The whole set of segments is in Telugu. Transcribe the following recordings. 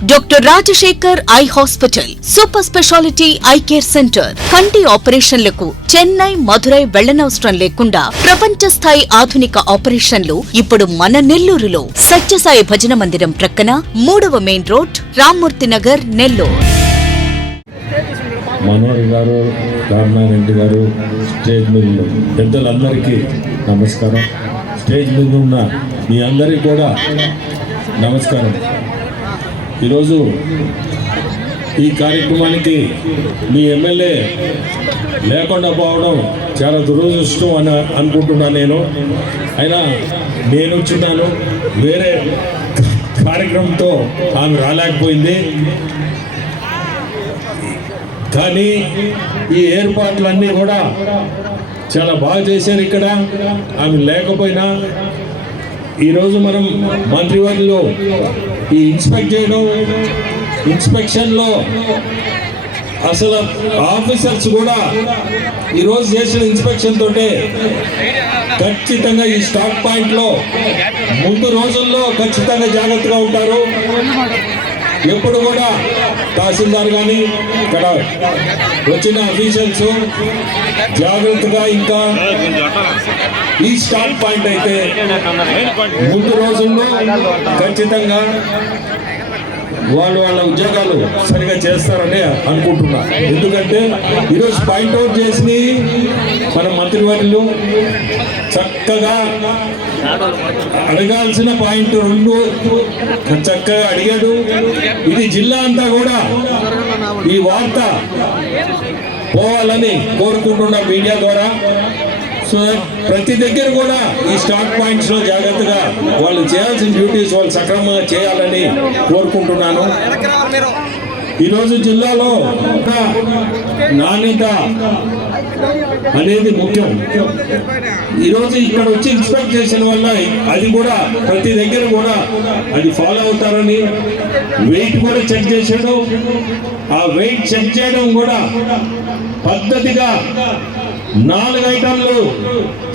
Doctor Rajasekhar eye hospital super speciality eye care centre కంటి ఆపరేషన్లకు చెన్నై మధురై వెళ్ళనవసరం లేకుండా ప్రపంచ స్థాయి ఆధునిక ఆపరేషన్లు ఇప్పుడు మన నెల్లూరులో సత్యసాయి భజన మందిరం ప్రక్కన మూడవ మెయిన్ రోడ్ రామ్మూర్తి నగర్ నెల్లూరు మనోహర్ గారు రామనారాయణ గారు స్టేజ్ మీద పెద్దలందరికీ నమస్కారం స్టేజ్ మీద ఉన్న మీ అందరికీ కూడా నమస్కారం ఈరోజు ఈ కార్యక్రమానికి మీ ఎమ్మెల్యే లేకుండా పోవడం చాలా దురదృష్టం అని అనుకుంటున్నాను నేను. అయినా నేను వచ్చినాను వేరే కార్యక్రమంతో ఆమె రాలేకపోయింది. కానీ ఈ ఏర్పాట్లన్నీ కూడా చాలా బాగా చేశారు ఇక్కడ. ఆమె లేకపోయినా ఈరోజు మనం మంత్రివర్గంలో ఈ ఇన్స్పెక్ట్ చేయడం ఇన్స్పెక్షన్లో అసలు ఆఫీసర్స్ కూడా ఈరోజు చేసిన ఇన్స్పెక్షన్ తోటే ఖచ్చితంగా ఈ స్టాక్ పాయింట్లో ముందు రోజుల్లో ఖచ్చితంగా జాగ్రత్తగా ఉంటారు. ఎప్పుడు కూడా తహసీల్దార్ కానీ ఇక్కడ వచ్చిన అఫీషియల్స్ జాగ్రత్తగా ఇంకా ఈ స్టార్ట్ పాయింట్ అయితే ముందు రోజుల్లో ఖచ్చితంగా వాళ్ళు వాళ్ళ ఉద్యోగాలు సరిగా చేస్తారని అనుకుంటున్నా. ఎందుకంటే ఈరోజు పాయింట్ అవుట్ చేసి మన మంత్రివర్యులు చక్కగా అడగాల్సిన పాయింట్ రెండు చక్కగా అడిగాడు. ఇది జిల్లా అంతా కూడా ఈ వార్త పోవాలని కోరుకుంటున్న మీడియా ద్వారా సో ప్రతి దగ్గర కూడా ఈ స్టాక్ పాయింట్స్లో జాగ్రత్తగా వాళ్ళు చేయాల్సిన డ్యూటీస్ వాళ్ళు సక్రమంగా చేయాలని కోరుకుంటున్నాను. ఈరోజు జిల్లాలో నాణ్యత అనేది ముఖ్యం. ఈరోజు ఇక్కడ వచ్చి ఇన్స్పెక్ట్ చేసిన వల్ల అది కూడా ప్రతి దగ్గర కూడా అది ఫాలో అవుతారని వెయిట్ కూడా చెక్ చేశాడు. ఆ వెయిట్ చెక్ చేయడం కూడా పద్ధతిగా నాలుగు ఐటమ్లు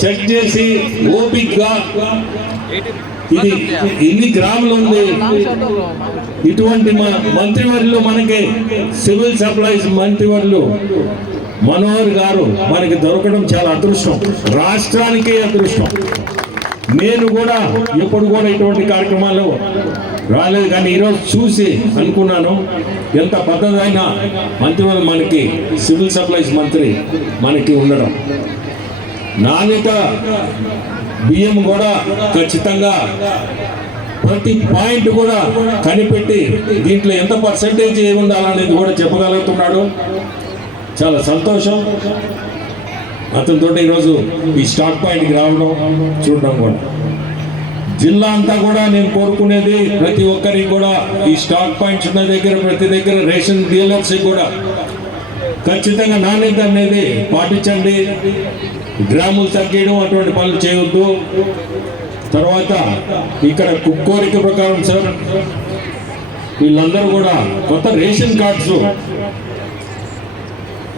చెక్ చేసి ఓపిక్గా ఇది ఎన్ని గ్రాములు ఉంది? ఇటువంటి మా మంత్రివర్యులు మనకి సివిల్ సప్లైస్ మంత్రివర్యులు మనోహర్ గారు మనకి దొరకడం చాలా అదృష్టం. రాష్ట్రానికే అదృష్టం. నేను కూడా ఎప్పుడు కూడా ఇటువంటి కార్యక్రమాలు రాలేదు. కానీ ఈరోజు చూసి అనుకున్నాను ఎంత పద్ధతి అయినా మంత్రివర్గం మనకి సివిల్ సప్లైస్ మంత్రి మనకి ఉండడం. నాణ్యత బియ్యం కూడా ఖచ్చితంగా ప్రతి పాయింట్ కూడా కనిపెట్టి దీంట్లో ఎంత పర్సంటేజ్ ఏమి ఉండాలనేది కూడా చెప్పగలుగుతున్నాడు. చాలా సంతోషం. అతనితో ఈరోజు ఈ స్టాక్ పాయింట్కి రావడం చూడడం కూడా. జిల్లా అంతా కూడా నేను కోరుకునేది ప్రతి ఒక్కరికి కూడా ఈ స్టాక్ పాయింట్స్ ఉన్న దగ్గర ప్రతి దగ్గర రేషన్ డీలర్స్ కూడా. ఖచ్చితంగా నాణ్యత అనేది పాటించండి. గ్రాములు తగ్గేయడం అటువంటి పనులు చేయవద్దు తర్వాత ఇక్కడ కోరిక ప్రకారం సార్ వీళ్ళందరూ కూడా కొత్త రేషన్ కార్డ్స్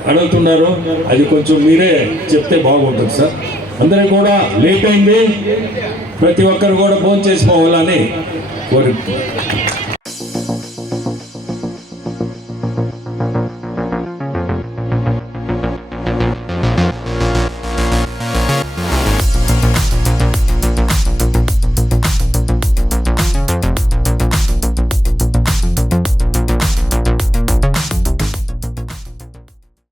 అడుగుతున్నారు. అది కొంచెం మీరే చెప్తే బాగుంటుంది సార్. అందరూ కూడా లేట్ అయింది. ప్రతి ఒక్కరు కూడా ఫోన్ చేసుకోవాలని కోరి